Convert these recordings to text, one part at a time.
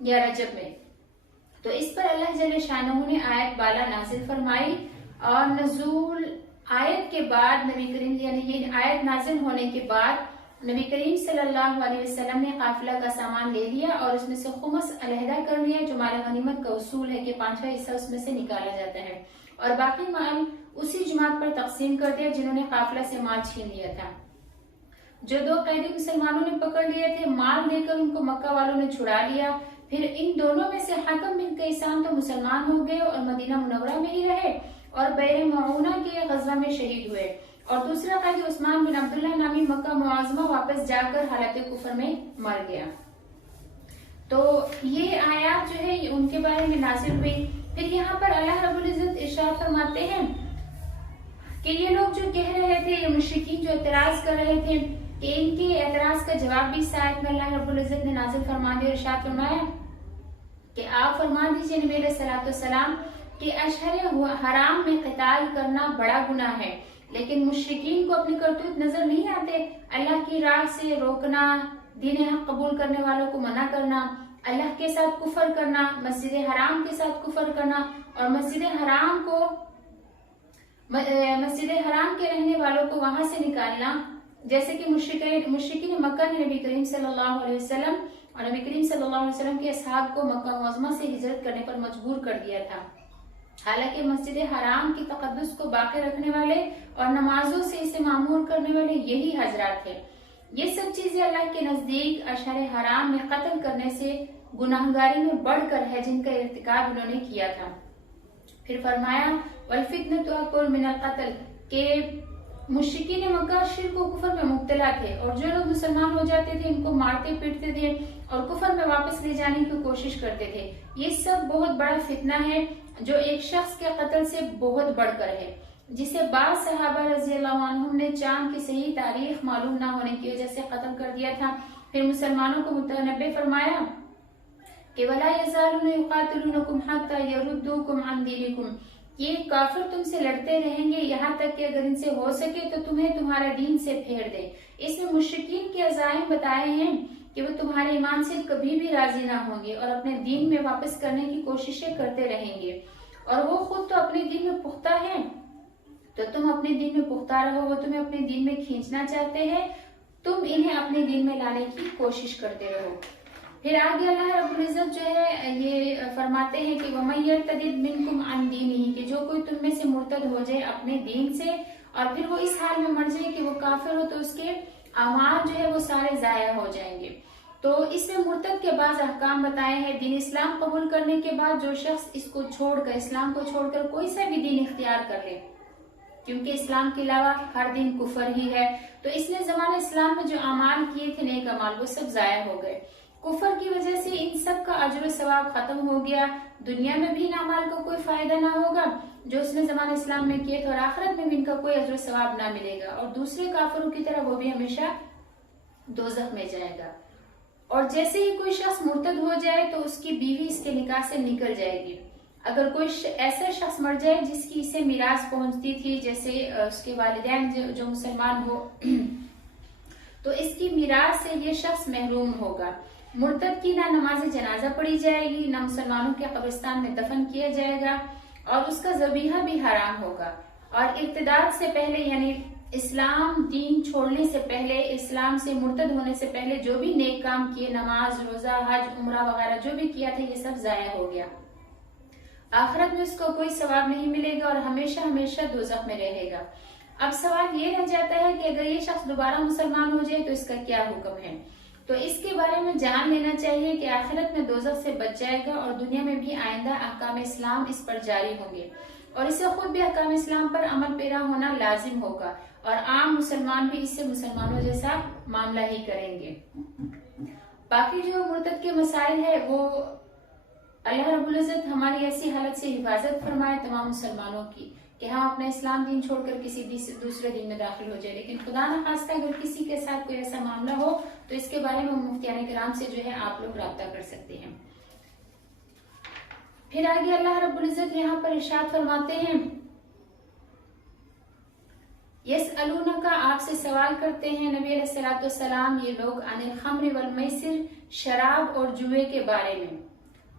یا رجب میں، تو اس پر اللہ جل شانہ نے آیت بالا نازل فرمائی، اور نزول آیت کے بعد نبی کریم یعنی یہ آیت نازل ہونے کے بعد نبی کریم صلی اللہ علیہ وسلم نے قافلہ کا سامان لے لیا اور اس میں سے خمس علیحدہ کر لیا، جو مال غنیمت کا اصول ہے کہ 5واں حصہ اس میں سے نکالا جاتا ہے، اور باقی مال اسی جماعت پر تقسیم کر دیا جنہوں نے قافلہ سے مال چھین لیا تھا۔ جو 2 قیدی مسلمانوں نے پکڑ لیے تھے، مال دے کر ان کو مکہ والوں نے چھڑا لیا، پھر ان دونوں میں سے حکم بن کیسان تو مسلمان ہو گئے اور مدینہ منورہ میں ہی رہے اور بئر معونہ کے غزوہ میں شہید ہوئے، اور دوسرا قیدی عثمان بن عبداللہ نامی مکہ معظمہ واپس جا کر حالت کفر میں مر گیا۔ تو یہ آیات جو ہے ان کے بارے میں نازل ہوئی۔ پھر یہاں پر اللہ رب العزت ارشاد فرماتے ہیں کہ یہ لوگ جو کہہ رہے تھے، یہ مشرکین جو اعتراض کر رہے تھے، کہ ان کے اعتراض کا جواب بھی اس آیت میں اللہ رب العزت نے نازل فرما دیا، ارشاد فرمایا کہ آپ فرما دیجئے نبی علیہ الصلوۃ والسلام کہ اشہر حرام میں قتال کرنا بڑا گناہ ہے، لیکن مشرکین کو اپنی کرتوت نظر نہیں آتے، اللہ کی راہ سے روکنا، دین حق قبول کرنے والوں کو منع کرنا، اللہ کے ساتھ کفر کرنا، مسجد حرام کے ساتھ کفر کرنا، اور مسجد حرام کے رہنے والوں کو وہاں سے نکالنا، جیسے کہ مشرکین مکہ نے نبی کریم صلی اللہ علیہ وسلم اور نبی کریم صلی اللہ علیہ وسلم کے اصحاب کو مکہ معظمہ سے ہجرت کرنے پر مجبور کر دیا تھا، حالانکہ مسجد حرام کی تقدس کو باقی رکھنے والے اور نمازوں سے اسے معمور کرنے والے یہی حضرات ہیں۔ یہ سب چیزیں اللہ کے نزدیک اشہر حرام میں قتل کرنے سے گناہگاری میں بڑھ کر ہے، جن کا ارتکاب انہوں نے کیا تھا۔ پھر فرمایا والفتنة أكبر من القتل، کہ مشرکین مکہ شرک و کفر میں مبتلا تھے، اور جو لوگ مسلمان ہو جاتے تھے ان کو مارتے پیٹتے تھے اور کفر میں واپس لے جانے کی کوشش کرتے تھے۔ یہ سب بہت بڑا فتنہ ہے جو ایک شخص کے قتل سے بہت بڑھ کر ہے، جسے بعض صحابہ رضی اللہ عنہم نے چاند کی صحیح تاریخ معلوم نہ ہونے کی وجہ سے قتل کر دیا تھا۔ پھر مسلمانوں کو متنبہ فرمایا کہ وَلَا يَزَالُونَ يُقَاتِلُونَكُمْ حَتَّى يَرُدُّوكُمْ عَنْ دِينِكُمْ، یہ کافر تم سے لڑتے رہیں گے یہاں تک کہ اگر ان سے ہو سکے تو تمہیں تمہارے دین سے پھیر دیں۔ اس میں مشرکین کے عزائم بتائے ہیں کہ وہ تمہارے ایمان سے کبھی بھی راضی نہ ہوں گے اور اپنے دین میں واپس کرنے کی کوششیں کرتے رہیں گے، اور وہ خود تو اپنے دین میں پختہ ہیں، تو تم اپنے دین میں پختہ رہو، وہ تمہیں اپنے دین میں کھینچنا چاہتے ہیں، تم انہیں اپنے دین میں لانے کی کوشش کرتے رہو۔ پھر آگے اللہ رب العزت جو ہے یہ فرماتے ہیں کہ وَمَن يَرْتَدِدْ مِنْكُمْ عَنْ دِينِهِ، کہ جو کوئی تم میں سے مرتد ہو جائے اپنے دین سے اور پھر وہ اس حال میں مر جائے کہ وہ کافر ہو، تو اس کے اعمال جو ہے وہ سارے ضائع ہو جائیں گے۔ تو اس میں مرتد کے بعض احکام بتائے ہیں۔ دین اسلام قبول کرنے کے بعد جو شخص اس کو چھوڑ کر، اسلام کو چھوڑ کر کوئی سا بھی دین اختیار کر لے، کیونکہ اسلام کے علاوہ ہر دین کفر ہی ہے، تو اس نے زمانہ اسلام میں جو اعمال کیے تھے نیک اعمال وہ سب ضائع ہو گئے۔ کفر کی وجہ سے ان سب کا اجر و ثواب ختم ہو گیا، دنیا میں بھی ان اعمال کا کوئی فائدہ نہ ہوگا جو اس نے زمانہ اسلام میں کیے تھے، اور آخرت میں بھی ان کا کوئی اجر و ثواب نہ ملے گا، اور دوسرے کافروں کی طرح وہ بھی ہمیشہ دوزخ میں جائے گا۔ اور جیسے ہی کوئی شخص مرتد ہو جائے تو اس کی بیوی اس کے نکاح سے نکل جائے گی۔ اگر کوئی ایسا شخص مر جائے جس کی اسے میراث پہنچتی تھی، جیسے اس کے والدین جو مسلمان ہو، تو اس کی میراث سے یہ شخص محروم ہوگا۔ مرتد کی نہ نماز جنازہ پڑھی جائے گی، نہ مسلمانوں کے قبرستان میں دفن کیا جائے گا، اور اس کا ذبیحہ بھی حرام ہوگا۔ اور ارتداد سے پہلے یعنی اسلام دین چھوڑنے سے پہلے، اسلام سے مرتد ہونے سے پہلے جو بھی نیک کام کیے، نماز، روزہ، حج، عمرہ وغیرہ جو بھی کیا تھا، یہ سب ضائع ہو گیا۔ آخرت میں اس کو کوئی ثواب نہیں ملے گا اور ہمیشہ ہمیشہ دوزخ میں رہے گا۔ اب سوال یہ رہ جاتا ہے کہ اگر یہ شخص دوبارہ مسلمان ہو جائے تو اس کا کیا حکم ہے؟ تو اس کے بارے میں جان لینا چاہیے کہ آخرت میں دوزخ سے بچ جائے گا، اور دنیا میں بھی آئندہ احکام اسلام اس پر جاری ہوں گے، اور اسے خود بھی احکام اسلام پر عمل پیرا ہونا لازم ہوگا، اور عام مسلمان بھی اس سے مسلمانوں جیسا معاملہ ہی کریں گے۔ باقی جو مرتد کے مسائل ہے وہ اللہ رب العزت ہماری ایسی حالت سے حفاظت فرمائے تمام مسلمانوں کی کہ ہم اپنا اسلام دین چھوڑ کر کسی دوسرے دین میں داخل ہو جائے، لیکن خدا نہ خواستہ اگر کسی کے ساتھ کوئی ایسا معاملہ ہو تو اس کے بارے میں مفتیان کرام سے جو ہے آپ لوگ رابطہ کر سکتے ہیں۔ پھر آگے اللہ رب العزت یہاں پر ارشاد فرماتے ہیں یسألونک، آپ سے سوال کرتے ہیں نبی علیہ الصلوۃ والسلام یہ لوگ، عن الخمر والمیسر، شراب اور جوئے کے بارے میں۔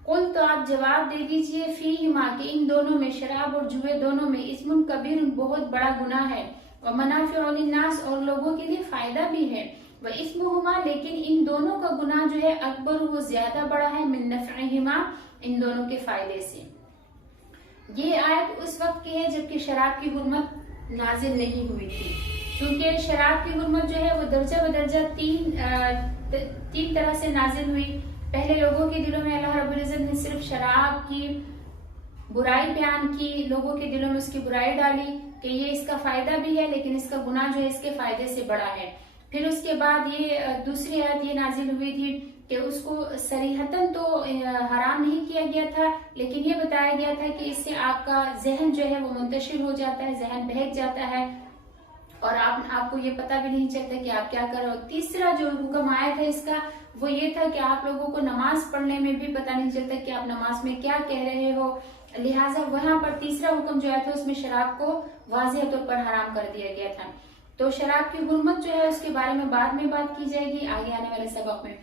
قل تو آپ جواب دے دیجئے فیہما کہ ان دونوں میں، شراب اور جوئے دونوں میں، اسم کبیر بہت بڑا گناہ ہے، ومنافع للناس اور لوگوں کے لیے فائدہ بھی ہے، واسمہما لیکن ان دونوں کا گناہ جو ہے اکبر وہ زیادہ بڑا ہے، من نفعہما ان دونوں کے فائدے سے۔ یہ آیت اس وقت کی ہے جبکہ شراب کی حرمت نازل نہیں ہوئی تھی، کیونکہ شراب کی حرمت جو ہے وہ درجہ بدرجہ تین طرح سے نازل ہوئی۔ پہلے لوگوں کے دلوں میں اللہ رب العزت نے صرف شراب کی برائی بیان کی، لوگوں کے دلوں میں اس کی برائی ڈالی کہ یہ اس کا فائدہ بھی ہے لیکن اس کا گناہ جو ہے اس کے فائدے سے بڑا ہے۔ پھر اس کے بعد یہ دوسری آیت یہ نازل ہوئی تھی کہ اس کو صریحتاً تو حرام نہیں کیا گیا تھا، لیکن یہ بتایا گیا تھا کہ اس سے آپ کا ذہن جو ہے وہ منتشر ہو جاتا ہے، ذہن بہک جاتا ہے اور آپ کو یہ پتہ بھی نہیں چلتا کہ آپ کیا کر رہے ہو۔ تیسرا جو حکم آیا تھا اس کا وہ یہ تھا کہ آپ لوگوں کو نماز پڑھنے میں بھی پتہ نہیں چلتا کہ آپ نماز میں کیا کہہ رہے ہو، لہٰذا وہاں پر تیسرا حکم جو آیا تھا اس میں شراب کو واضح طور پر حرام کر دیا گیا تھا۔ تو شراب کی حرمت جو ہے اس کے بارے میں بعد میں بات کی جائے گی آگے آنے والے سبق میں۔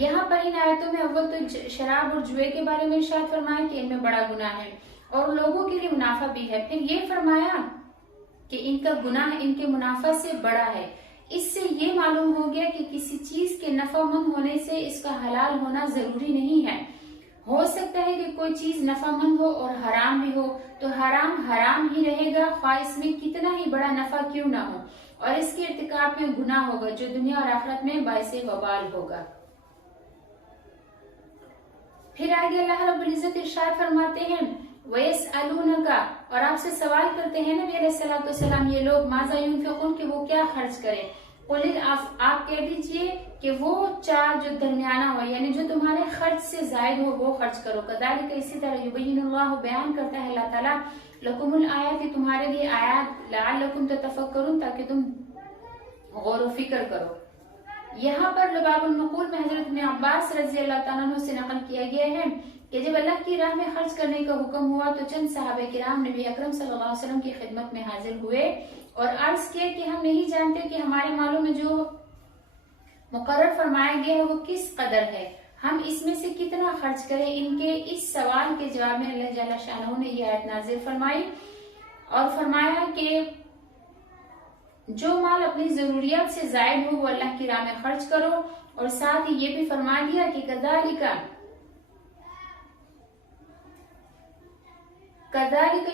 یہاں پر ان آیتوں میں اول تو شراب اور جوئے کے بارے میں ارشاد فرمایا کہ ان میں بڑا گناہ ہے اور لوگوں کے لیے منافع بھی ہے، پھر یہ فرمایا کہ ان کا گناہ ان کے منافع سے بڑا ہے۔ اس سے یہ معلوم ہو گیا کہ کسی چیز کے نفع مند ہونے سے اس کا حلال ہونا ضروری نہیں ہے۔ ہو سکتا ہے کہ کوئی چیز نفع مند ہو اور حرام بھی ہو، تو حرام حرام ہی رہے گا خواہ اس میں کتنا ہی بڑا نفع کیوں نہ ہو، اور اس کے ارتکاب میں گناہ ہوگا جو دنیا اور آخرت میں باعث وبال ہوگا۔ پھر آگے اللہ رب العزت ارشاد فرماتے ہیں وَيَسْأَلُونَكَ اور آپ سے سوال کرتے ہیں نبی علیہ السلام یہ لوگ ماذا ينفقون کہ وہ کیا خرچ کریں، قل آپ کہہ دیجئے کہ وہ چار جو درمیانہ ہو یعنی جو تمہارے خرچ سے زائد ہو وہ خرچ کرو، کذالک اسی طرح یبین اللہ بیان کرتا ہے اللہ تعالیٰ لکم الآیات تمہارے لیے آیات لعلکم تتفکرون تاکہ تم غور و فکر کرو۔ یہاں پر لباب النقول میں حضرت ابن عباس رضی اللہ تعالیٰ عنہ سے نقل کیا گیا ہے کہ جب اللہ کی راہ میں خرچ کرنے کا حکم ہوا تو چند صحابہ کرام نبی اکرم صلی اللہ علیہ وسلم کی خدمت میں حاضر ہوئے اور عرض کیا کہ ہم نہیں جانتے کہ ہمارے مالوں میں جو مقرر فرمایا گیا ہے وہ کس قدر ہے، ہم اس میں سے کتنا خرچ کریں۔ ان کے اس سوال کے جواب میں اللہ جل شانہ نے یہ آیت نازل فرمائی اور فرمایا کہ جو مال اپنی ضروریات سے زائد ہو وہ اللہ کی راہ میں خرچ کرو، اور ساتھ ہی یہ بھی فرما دیا کہ کذالک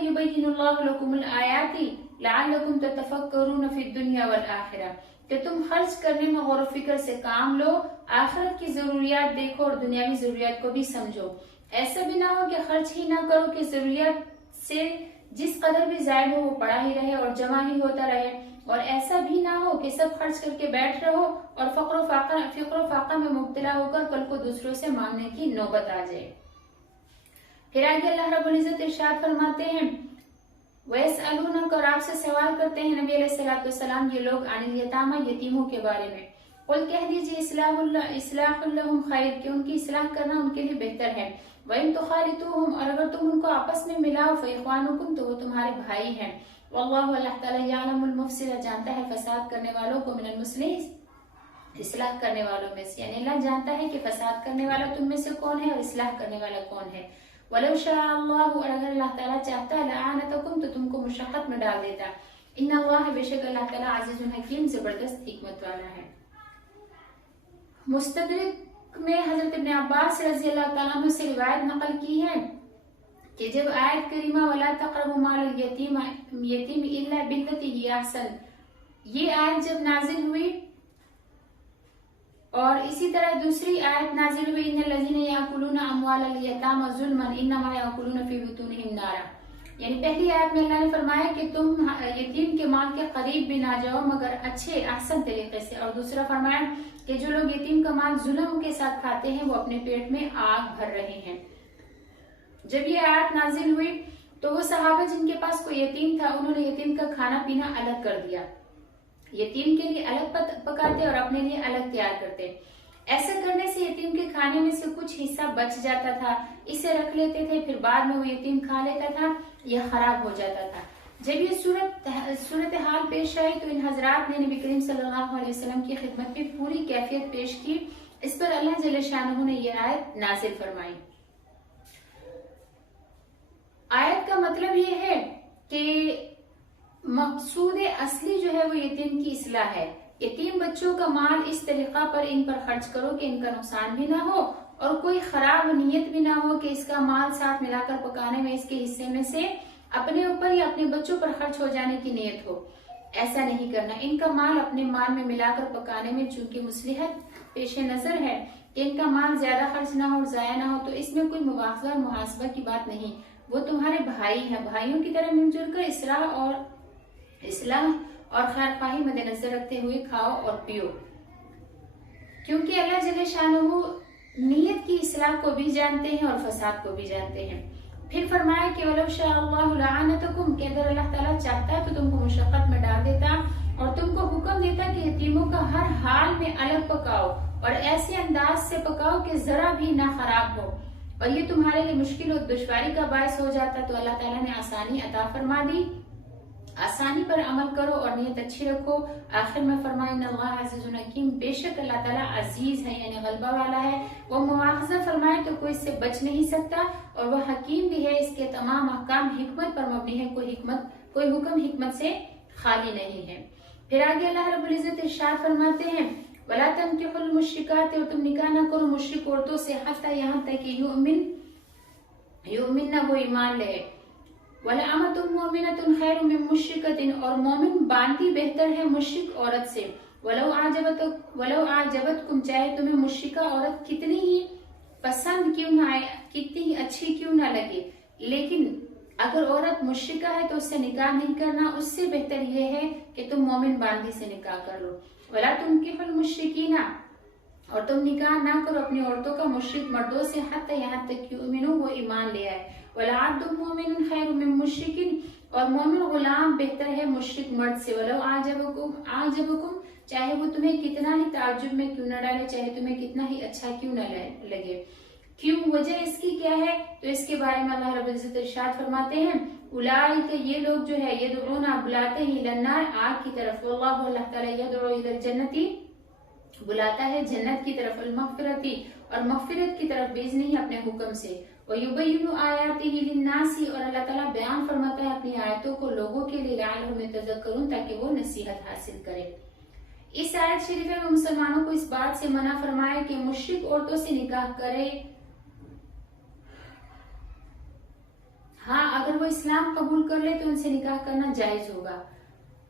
یبین اللہ لکم الآیات لعلکم تتفکرون فی الدنیا والآخرہ کہ تم خرچ کرنے میں غور و فکر سے کام لو، آخرت کی ضروریات دیکھو اور دنیاوی ضروریات کو بھی سمجھو۔ ایسا بھی نہ ہو کہ خرچ ہی نہ کرو کہ ضروریات سے جس قدر بھی زائد ہو وہ پڑا ہی رہے اور جمع ہی ہوتا رہے، اور ایسا بھی نہ ہو کہ سب خرچ کر کے بیٹھ رہو اور فقر و فاقہ میں مبتلا ہو کر کل کو دوسروں سے مانگنے کی نوبت آ جائے۔ پھر آگے اللہ رب العزت ارشاد فرماتے ہیں وَيَسْأَلُونَكَ اور آپ سے سوال کرتے ہیں نبی علیہ السلام یہ لوگ عن الیتامی یتیموں کے بارے میں، قل کہہ دیجیے اصلاح لہم خیر کہ ان کی اصلاح کرنا ان کے لیے بہتر ہے، وَإِن تُخَالِطُوهُمْ اور اگر تم ان کو آپس میں ملاؤ فَإِخْوَانُكُمْ تو وہ تمہارے بھائی ہیں، واللہ اللہ تعالیٰ یعلم المفسد جانتا ہے فساد کرنے والوں کو من المصلح اصلاح کرنے والوں میں سے، یعنی اللہ جانتا ہے کہ فساد کرنے والا تم میں سے کون ہے اور اصلاح کرنے والا کون ہے۔ وَلَوْ شَاءَ اللَّهُ اور اگر اللہ تعالیٰ چاہتا لَأَعَانَتَكُمْ تو تم کو مشقت میں ڈال دیتا، ان اللہ بے شک اللہ تعالیٰ عزیز حکیم زبردست حکمت والا ہے۔ مستدرک میں حضرت ابن عباس رضی اللہ تعالیٰ عنہ سے روایت نقل کی ہے کہ جب آیت کریمہ وَلَا تَقْرَبُوا مَالَ الْيَتِيمِ إِلَّا بِالَّتِي هِيَ أَحْسَنُ یہ آیت جب نازل ہوئی اور اسی طرح دوسری آیت نازل ہوئی ان الذین یاکلون اموال الیتامی ظلما انما یاکلون فی بطونہم نارا، یعنی پہلی آیت میں اللہ نے فرمایا کہ تم یتیم کے مال کے قریب بھی نہ جاؤ مگر اچھے احسن طریقے سے، اور دوسرا فرمایا کہ جو لوگ یتیم کا مال ظلم کے ساتھ کھاتے ہیں وہ اپنے پیٹ میں آگ بھر رہے ہیں۔ جب یہ آیت نازل ہوئی تو وہ صحابہ جن کے پاس کوئی یتیم تھا انہوں نے یتیم کا کھانا پینا الگ کر دیا، یتیم کے لیے الگ پکاتے اور اپنے لیے الگ تیار کرتے۔ ایسا کرنے سے یتیم کے کھانے میں سے کچھ حصہ بچ جاتا تھا، اسے رکھ لیتے تھے، پھر بعد میں وہ یتیم کھا لیتا تھا یا خراب ہو جاتا تھا۔ جب یہ صورتحال پیش آئی تو ان حضرات نے نبی کریم صلی اللہ علیہ وسلم کی خدمت میں پوری کیفیت پیش کی، اس پر اللہ جل شانہ نے یہ آیت نازل فرمائی۔ آیت کا مطلب یہ ہے کہ مقصود اصلی جو ہے وہ یتیم کی اصلاح ہے. یتیم بچوں کا مال اس طریقہ پر ان پر خرچ کرو کہ ان کا نقصان بھی نہ ہو اور کوئی خراب نیت بھی نہ ہو کہ اس کا مال ساتھ ملا کر پکانے میں اس کے حصے میں سے اپنے اوپر یا اپنے بچوں پر خرچ ہو جانے کی نیت ہو. ایسا نہیں کرنا. ان کا مال اپنے مال میں ملا کر پکانے میں چونکہ مصلحت پیش نظر ہے کہ ان کا مال زیادہ خرچ نہ ہو اور ضائع نہ ہو، تو اس میں کوئی مواخذہ اور محاسبہ کی بات نہیں. وہ تمہارے بھائی ہیں، بھائیوں کی طرح مل جل کر اصلاح اور خیر خواہی مد نظر رکھتے ہوئے کھاؤ اور پیو، کیونکہ اللہ جل شانہ نیت کی اصلاح کو بھی جانتے ہیں اور فساد کو بھی جانتے ہیں. پھر فرمایا کہ وَلَوْ شَاءَ اللَّهُ لَعَانَتَكُمْ، کہ اگر اللہ تعالیٰ چاہتا تو تم کو مشقت میں ڈال دیتا اور تم کو حکم دیتا کہ یتیموں کا ہر حال میں الگ پکاؤ اور ایسے انداز سے پکاؤ کہ ذرا بھی نہ خراب ہو، اور یہ تمہارے لیے مشکل اور دشواری کا باعث ہو جاتا، تو اللہ تعالیٰ نے آسانی عطا فرما دی. آسانی پر عمل کرو اور نیت اچھی رکھو. آخر میں فرمایا ان اللہ عزیز حکیم، بے شک اللہ تعالیٰ عزیز ہے یعنی غلبہ والا ہے. وہ مواخذہ فرمائے تو کوئی اس سے بچ نہیں سکتا، اور وہ حکیم بھی ہے، اس کے تمام احکام حکمت پر مبنی ہے، کوئی حکم حکمت سے خالی نہیں ہے. پھر آگے اللہ رب العزت ارشاد فرماتے ہیں وَلَا تَنْكِحُوا الْمُشْرِكَاتِ، اور تم نکاح نہ کرو مشرک عورتوں سے حتیٰ یہاں تک کہ یؤمن وہ ایمان لے. وَلَأَمَةٌ مُؤْمِنَةٌ خَيْرٌ مِّن مُشْرِكَةٍ، اور مومن باندی بہتر ہے مشرک عورت سے. وَلَوْ أَعْجَبَتْكُمْ، چاہے تمہیں مشرکہ عورت کتنی ہی پسند کیوں نہ آئے، کتنی ہی اچھی کیوں نہ لگے، لیکن اگر عورت مشرکہ ہے تو اس سے نکاح نہیں کرنا. اس سے بہتر یہ ہے کہ تم مومن باندی سے نکاح کر لو. وَلَا تُنْكِحُوا الْمُشْرِكِينَ، اور تم نکاح نہ کرو اپنی عورتوں کا مشرک مردوں سے حتیٰ یہاں تک کہ یؤمنوا وہ ایمان لے آئے. وَلَعَبْدٌ مُؤْمِنٌ خَيْرٌ مِّن مُشْرِكٍ، اور مومن غلام بہتر ہے مشرک مرد سے. وَلَوْ أَعْجَبَكُمْ، چاہے وہ تمہیں کتنا ہی تعجب میں کیوں نہ ڈالے، چاہے تمہیں کتنا ہی اچھا کیوں نہ لگے. کیوں؟ وجہ اس کی کیا ہے؟ تو اس کے بارے میں اللہ رب العزت ارشاد فرماتے ہیں اولئک، یہ لوگ جو ہے یدعون بلاتے ہیں الی النار، آگ کی طرف. واللہ اللہ تعالیٰ یدعو الی الجنت، بلاتا ہے جنت کی طرف. المغفرت، اور مغفرت کی طرف باذنہ اپنے حکم سے. وَيُبَيِّنُ آیاتہ للناس، اور اللہ تعالیٰ بیان فرماتا ہے اپنی آیتوں کو لوگوں کے لیے لعلہم یتذکرون، تاکہ وہ نصیحت حاصل کرے. اس آیت شریفہ میں مسلمانوں کو اس بات سے منع فرمایا کہ مشرک عورتوں سے نکاح کرے. ہاں اگر وہ اسلام قبول کر لے تو ان سے نکاح کرنا جائز ہوگا.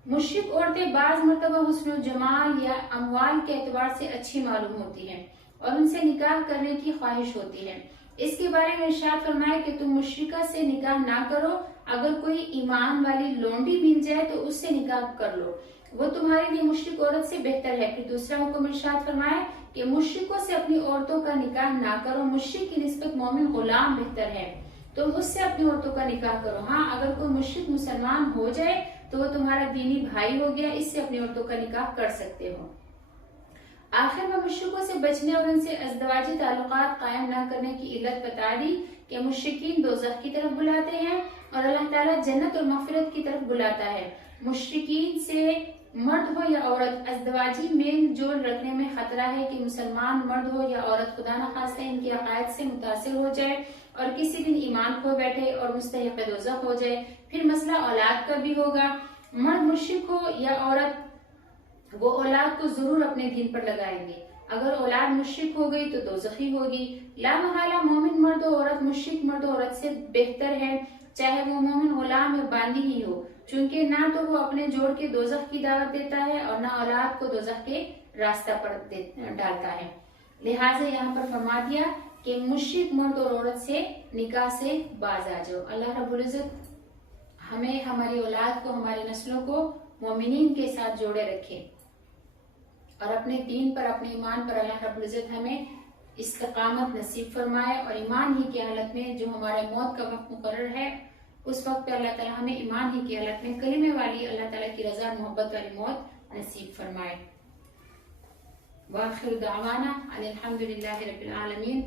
مشرک عورتیں بعض مرتبہ حسن و جمال یا اموال کے اعتبار سے اچھی معلوم ہوتی ہیں اور ان سے نکاح کرنے کی خواہش ہوتی ہے. اس کے بارے میں ارشاد فرمایا کہ تم مشرکہ سے نکاح نہ کرو، اگر کوئی ایمان والی لونڈی مل جائے تو اس سے نکاح کر لو، وہ تمہارے لیے مشرک عورت سے بہتر ہے. پھر دوسرا حکم ارشاد فرمایا کہ مشرکوں سے اپنی عورتوں کا نکاح نہ کرو، مشرک کی نسبت مومن غلام بہتر ہے، تم اس سے اپنی عورتوں کا نکاح کرو. ہاں اگر کوئی مشرک مسلمان ہو جائے تو وہ تمہارا دینی بھائی ہو گیا، اس سے اپنی عورتوں کا نکاح کر سکتے ہو. آخر میں مشرکوں سے بچنے اور ان سے ازدواجی تعلقات قائم نہ کرنے کی علت بتا دی کہ مشرکین دوزخ کی طرف بلاتے ہیں اور اللہ تعالیٰ جنت اور مغفرت کی طرف بلاتا ہے. مشرکین سے مرد ہو یا عورت ازدواجی میل جول رکھنے میں خطرہ ہے کہ مسلمان مرد ہو یا عورت خدا نخواستہ ان کے عقائد سے متاثر ہو جائے اور کسی دن ایمان کھو بیٹھے اور مستحق دوزخ ہو جائے. پھر مسئلہ اولاد کا بھی ہوگا. مرد مشرک ہو یا عورت، وہ اولاد کو ضرور اپنے دین پر لگائیں گے. اگر اولاد مشرک ہو گئی تو دوزخی ہوگی. لا محالہ مومن مرد و عورت مشرک مرد و عورت سے بہتر ہے، چاہے وہ مومن غلام یا باندی ہی ہو، چونکہ نہ تو وہ اپنے جوڑ کے دوزخ کی دعوت دیتا ہے اور نہ اولاد کو دوزخ کے راستہ پر ڈالتا ہے. لہٰذا یہاں پر فرما دیا کہ مشرک مرد اور عورت سے نکاح سے باز آ جاؤ. اللہ رب العزت ہمیں، ہماری اولاد کو، ہماری نسلوں کو مومنین کے ساتھ جوڑے رکھے اور اپنے دین پر، اپنے ایمان پر اللہ رب العزت ہمیں استقامت نصیب فرمائے، اور ایمان ہی کی حالت میں جو ہمارے موت کا وقت مقرر ہے اس وقت پہ اللہ تعالیٰ ہمیں ایمان ہی کی حالت میں کلمے والی، اللہ تعالیٰ کی رضا محبت والی موت نصیب فرمائے. وآخر دعوانا ان الحمد للہ رب العالمین.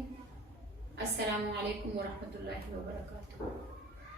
السلام علیکم ورحمۃ اللہ وبرکاتہ.